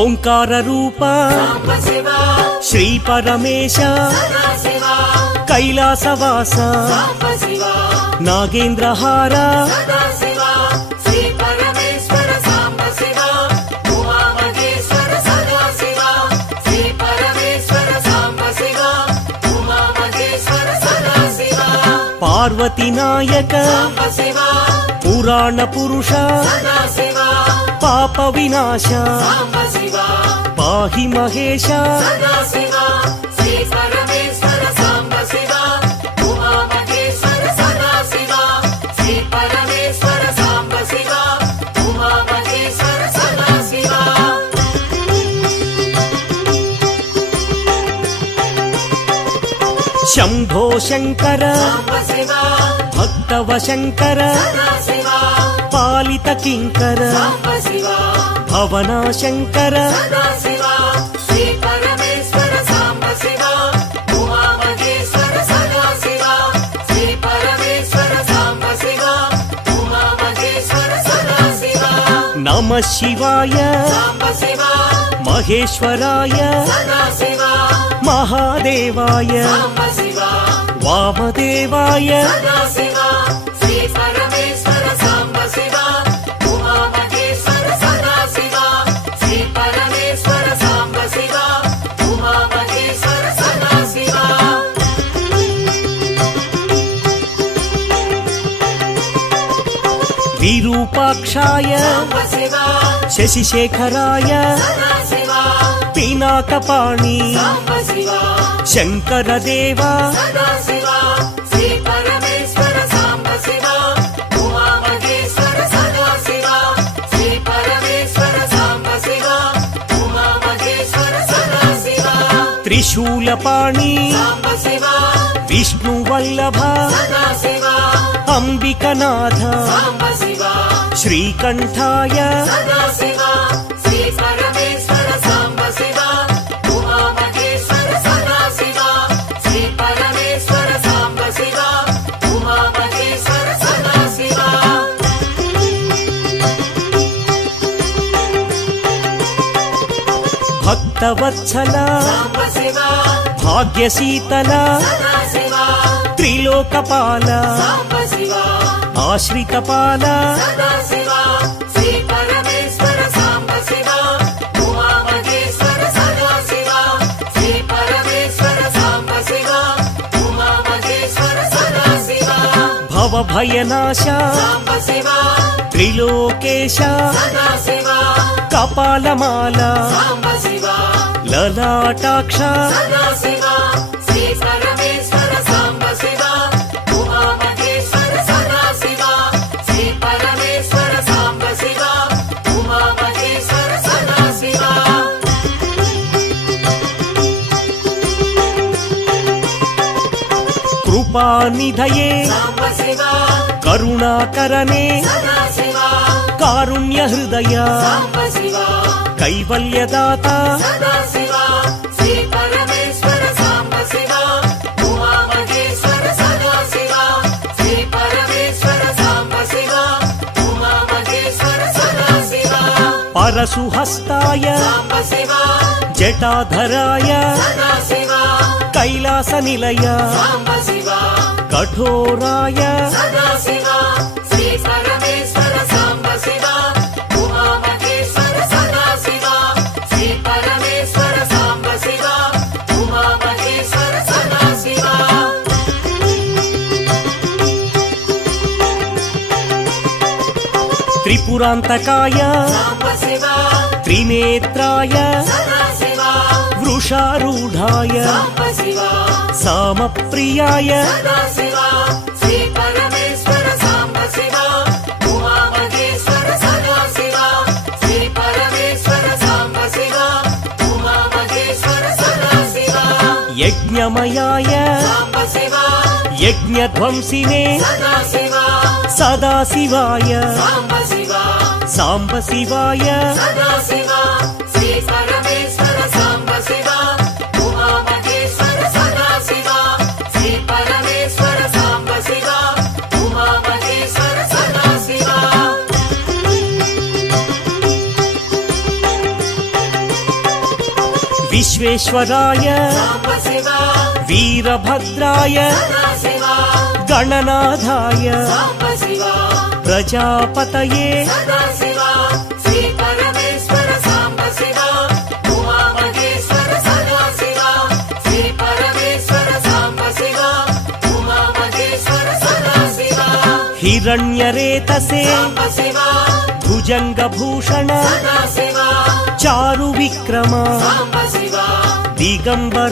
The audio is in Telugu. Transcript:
ఓంకార రూప శ్రీ పరమేశ కైలాసవాస నాగేంద్రహార పార్వతీ నాయక పురాణ పురుష పాప వినాశ పాహి మహేశ శంభో శంకర భక్తవ శంకర పాలిత కింకర భవన శంకర నమః శివాయ మహేశ్వరాయ మహాదేవాయ వామదేవాయ విరూపాక్షాయ శశిశేఖరాయ పినాకపాణి శంకరదేవ త్రిశూలపాణి విష్ణువల్లభ అంబికనాథ శ్రీకంఠాయ భక్తవత్సల భాగ్యశీతల త్రిలోకపాల ఆశ్రితపాల భవభయనాశ త్రిలోకేశ కపాలమాల లలాటాక్ష కృపానిధయే కరుణాకరనే కారుణ్య హృదయ కైవల్యదాత పరశుహస్తాయ జటాధరాయ కైలాస నిలయ కఠోరాయ త్రిపురాంతకాయ త్రినేత్రాయ వృషారూఢాయ సామప్రియాయ యజ్ఞమయాయ యజ్ఞధ్వంసినే సదాశివాయ సాంబశివాయ विश्वेश्वराय साम्बशिवा वीरभद्राय सदाशिवा गणनाथाय साम्बशिवा प्रजापतये सदाशिवा श्री परमेश्वर साम्बशिवा उमामहेश्वर सदाशिवा श्री परमेश्वर साम्बशिवा उमामहेश्वर सदाशिवा हिरण्यरेतसे साम्बशिवा भुजङ्गभूषण सदाशिवा चारुविक्रम साम्बशिवा दिगम्बर